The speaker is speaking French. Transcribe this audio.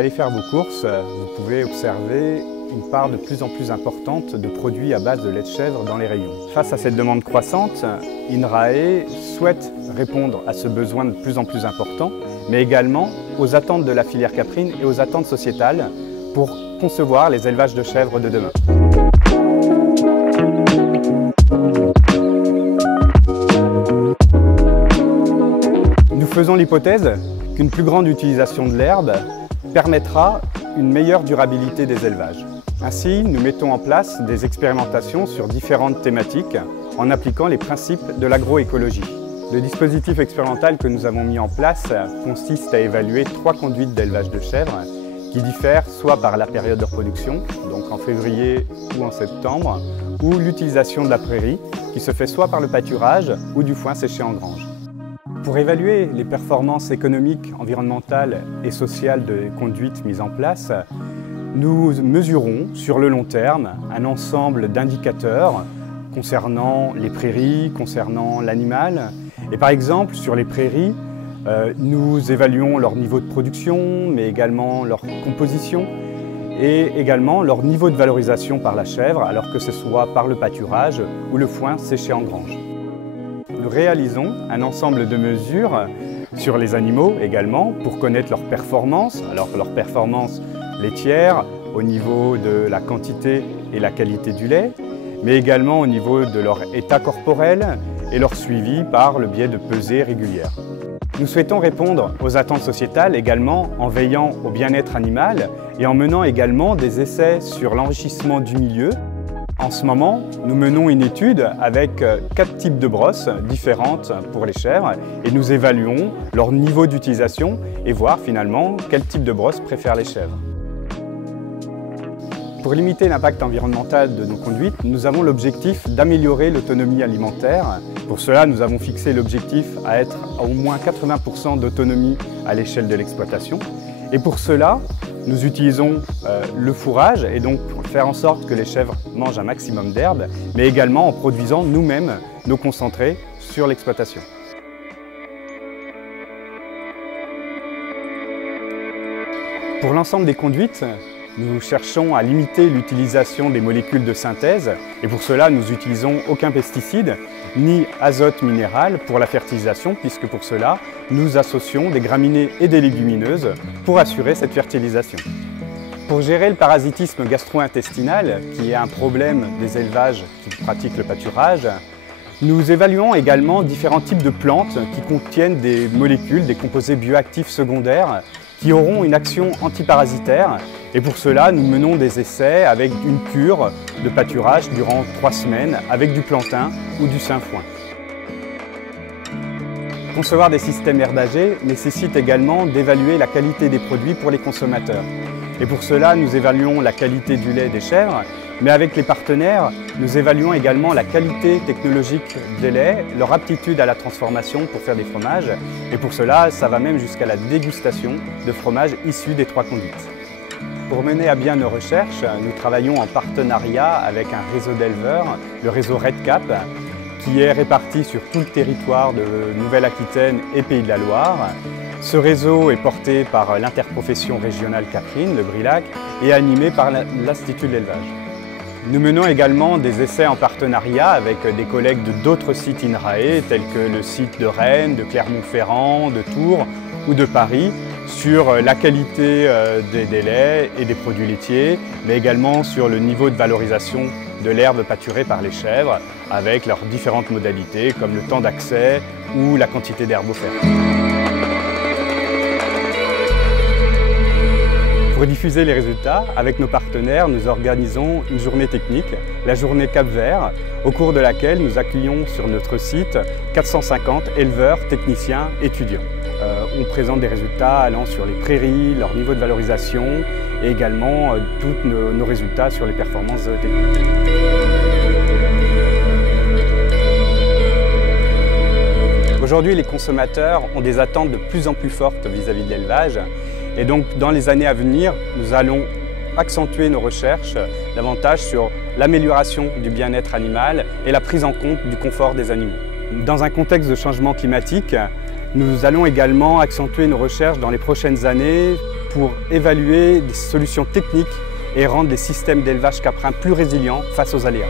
allez faire vos courses, vous pouvez observer une part de plus en plus importante de produits à base de lait de chèvre dans les rayons. Face à cette demande croissante, INRAE souhaite répondre à ce besoin de plus en plus important, mais également aux attentes de la filière caprine et aux attentes sociétales pour concevoir les élevages de chèvres de demain. Nous faisons l'hypothèse qu'une plus grande utilisation de l'herbe permettra une meilleure durabilité des élevages. Ainsi, nous mettons en place des expérimentations sur différentes thématiques en appliquant les principes de l'agroécologie. Le dispositif expérimental que nous avons mis en place consiste à évaluer 3 conduites d'élevage de chèvres qui diffèrent soit par la période de reproduction, donc en février ou en septembre, ou l'utilisation de la prairie qui se fait soit par le pâturage ou du foin séché en grange. Pour évaluer les performances économiques, environnementales et sociales des conduites mises en place, nous mesurons sur le long terme un ensemble d'indicateurs concernant les prairies, concernant l'animal. Et par exemple, sur les prairies, nous évaluons leur niveau de production, mais également leur composition et également leur niveau de valorisation par la chèvre, alors que ce soit par le pâturage ou le foin séché en grange. Nous réalisons un ensemble de mesures sur les animaux également pour connaître leurs performances, alors leurs performances laitières au niveau de la quantité et la qualité du lait, mais également au niveau de leur état corporel et leur suivi par le biais de pesées régulières. Nous souhaitons répondre aux attentes sociétales également en veillant au bien-être animal et en menant également des essais sur l'enrichissement du milieu. En ce moment, nous menons une étude avec 4 types de brosses différentes pour les chèvres et nous évaluons leur niveau d'utilisation et voir finalement quel type de brosse préfèrent les chèvres. Pour limiter l'impact environnemental de nos conduites, nous avons l'objectif d'améliorer l'autonomie alimentaire. Pour cela, nous avons fixé l'objectif à être à au moins 80% d'autonomie à l'échelle de l'exploitation. Et pour cela, nous utilisons le fourrage et donc faire en sorte que les chèvres mangent un maximum d'herbe, mais également en produisant nous-mêmes nos concentrés sur l'exploitation. Pour l'ensemble des conduites, nous cherchons à limiter l'utilisation des molécules de synthèse et pour cela nous n'utilisons aucun pesticide ni azote minéral pour la fertilisation puisque pour cela nous associons des graminées et des légumineuses pour assurer cette fertilisation. Pour gérer le parasitisme gastro-intestinal qui est un problème des élevages qui pratiquent le pâturage, nous évaluons également différents types de plantes qui contiennent des molécules, des composés bioactifs secondaires qui auront une action antiparasitaire et pour cela nous menons des essais avec une cure de pâturage durant 3 semaines avec du plantain ou du sainfoin. Concevoir des systèmes herbagés nécessite également d'évaluer la qualité des produits pour les consommateurs. Et pour cela, nous évaluons la qualité du lait des chèvres, mais avec les partenaires, nous évaluons également la qualité technologique des laits, leur aptitude à la transformation pour faire des fromages. Et pour cela, ça va même jusqu'à la dégustation de fromages issus des 3 conduites. Pour mener à bien nos recherches, nous travaillons en partenariat avec un réseau d'éleveurs, le réseau RedCap, qui est réparti sur tout le territoire de Nouvelle-Aquitaine et Pays de la Loire. Ce réseau est porté par l'interprofession régionale Caprine, le Brilac, et animé par l'Institut de l'élevage. Nous menons également des essais en partenariat avec des collègues de d'autres sites INRAE, tels que le site de Rennes, de Clermont-Ferrand, de Tours ou de Paris, sur la qualité des laits et des produits laitiers, mais également sur le niveau de valorisation de l'herbe pâturée par les chèvres, avec leurs différentes modalités, comme le temps d'accès ou la quantité d'herbe offerte. Pour diffuser les résultats, avec nos partenaires, nous organisons une journée technique, la journée Cap-Vert, au cours de laquelle nous accueillons sur notre site 450 éleveurs, techniciens, étudiants. On présente des résultats allant sur les prairies, leur niveau de valorisation et également tous nos résultats sur les performances techniques. Aujourd'hui, les consommateurs ont des attentes de plus en plus fortes vis-à-vis de l'élevage. Et donc, dans les années à venir, nous allons accentuer nos recherches davantage sur l'amélioration du bien-être animal et la prise en compte du confort des animaux. Dans un contexte de changement climatique, nous allons également accentuer nos recherches dans les prochaines années pour évaluer des solutions techniques et rendre les systèmes d'élevage caprins plus résilients face aux aléas.